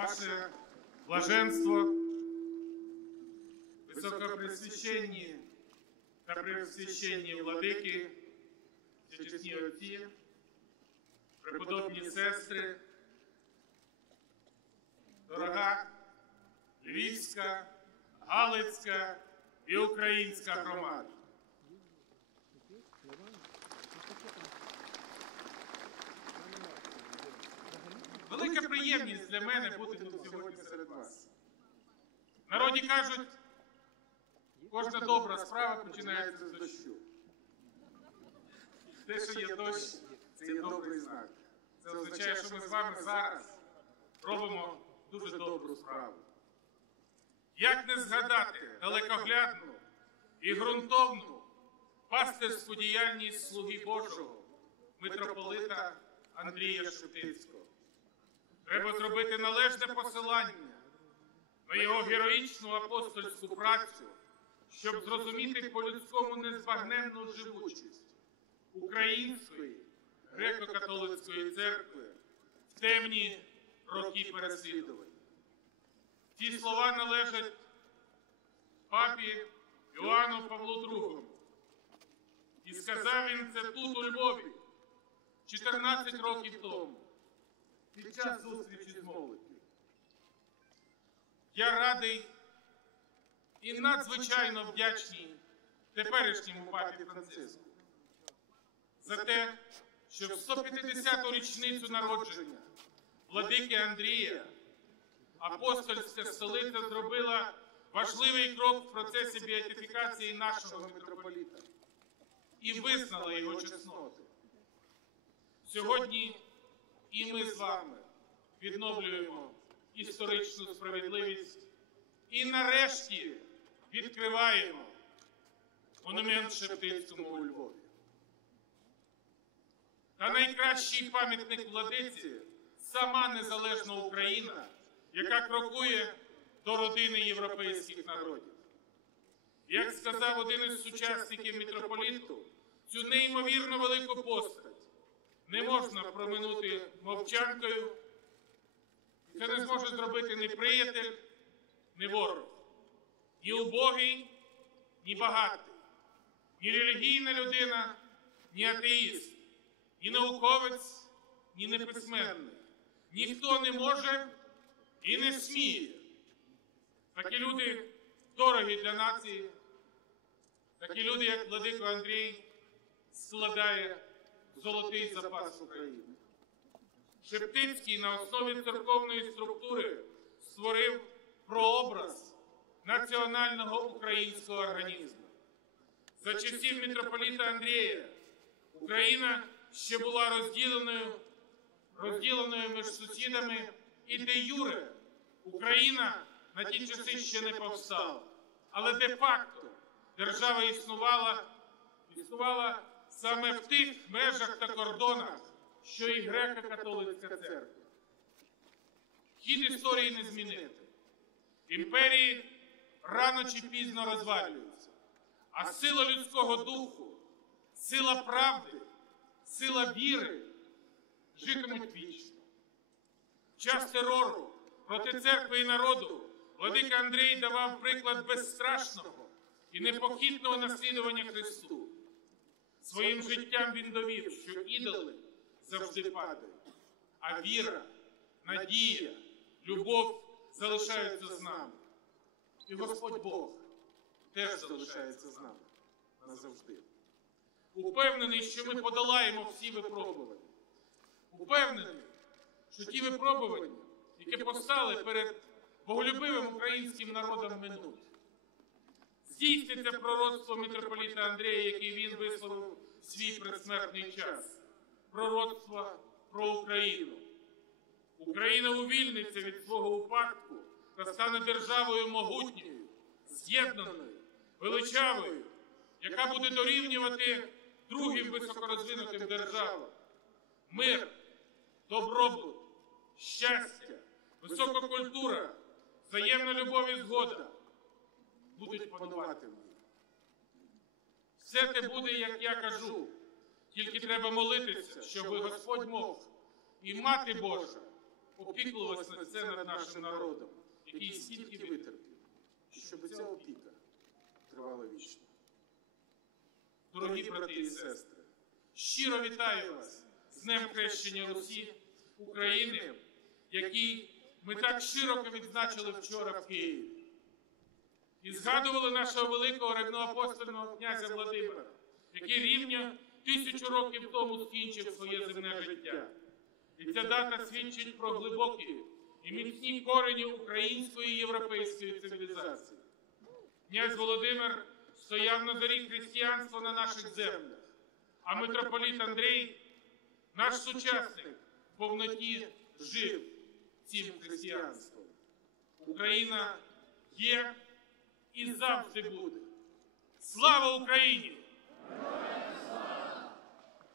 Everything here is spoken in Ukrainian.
ваше блаженство, високопресвященні та пресвященні владики, всечесні отці, преподобні сестри, дорога Львівська, Галицька і українська громада. Велика приємність для мене бути тут сьогодні серед вас. Народі кажуть, кожна добра справа починається з дощу. Те, що є дощ, це є добрий знак. Це означає, що ми з вами зараз робимо дуже добру справу. Як не згадати далекоглядну і ґрунтовну пастирську діяльність слуги Божого, митрополита Андрія Шептицького? Треба зробити належне посилання на його героїчну апостольську працю, щоб зрозуміти по-людському незбагненну живучість української греко-католицької церкви в темні роки переслідувань. Ці слова належать папі Іоанну Павлу II. І сказав він це тут у Львові 14 років тому під час зустрічі з молоддю. Я радий і надзвичайно вдячний теперішньому папі Франциску за те, що в 150-ту річницю народження владики Андрія апостольська столиця зробила важливий крок в процесі біатифікації нашого митрополіта і визнала його чесноти. Сьогодні і ми з вами відновлюємо історичну справедливість і нарешті відкриваємо монумент Шептицькому у Львові. Та найкращий пам'ятник владиці сама незалежна Україна, яка крокує до родини європейських народів. Як сказав один із сучасників митрополіту, цю неймовірно велику постать не можна проминути мовчанкою. Це не зможе зробити ні приятель, ні ворог, ні убогий, ні багатий, ні релігійна людина, ні атеїст, ні науковець, ні неписьменник. Ніхто не може і не сміє. Такі люди дорогі для нації, такі люди, як Владико Андрій, складає золотий запас України. Шептицький на основі церковної структури створив прообраз національного українського організму. За часів митрополіта Андрія Україна ще була розділеною, розділеною між сусідами і де Юре Україна на ті часи ще не повстала. Але де-факто держава існувала, існувала саме в тих межах та кордонах, що і греко-католицька церква. Хід історії не змінити. Імперії рано чи пізно розвалюються, а сила людського духу, сила правди, сила віри житимуть вічно. Час терору проти церкви і народу Владика Андрій давав приклад безстрашного і непохитного наслідування Христу. Своїм життям він довів, що ідоли завжди падають, а віра, надія, любов залишаються з нами. І Господь Бог теж залишається з нами назавжди. Упевнений, що ми подолаємо всі випробування. Упевнений, що ті випробування, які постали перед боголюбивим українським народом минуть. Здійсниться пророцтво митрополіта Андрія, який він висловив свій предсмертний час. Пророцтво про Україну. Україна увільниться від свого упадку та стане державою могутньою, з'єднаною, величавою, яка буде дорівнювати другим високорозвинутим державам. Мир, добробут, щастя, висока культура, взаємна любов і згода будуть панувати в ній. Все те буде, як я кажу, тільки треба молитися, щоб Господь мог і Мати Божа опікувалась на це над нашим народом, який стільки витерпів, і щоб ця опіка тривала вічно. Дорогі брати і сестри, щиро вітаю вас з Днем Хрещення Русі України, який ми так широко відзначили вчора в Києві. І згадували нашого великого ревноапостольного князя Владимира, який рівня тисячу років тому скінчив своє земне життя. І ця дата свідчить про глибокі і міцні корені української і європейської цивілізації. Князь Володимир стояв на зорі християнства на наших землях, а митрополіт Андрій, наш сучасник, в повноті жив цим християнством. Україна є і завжди буде. Слава Україні!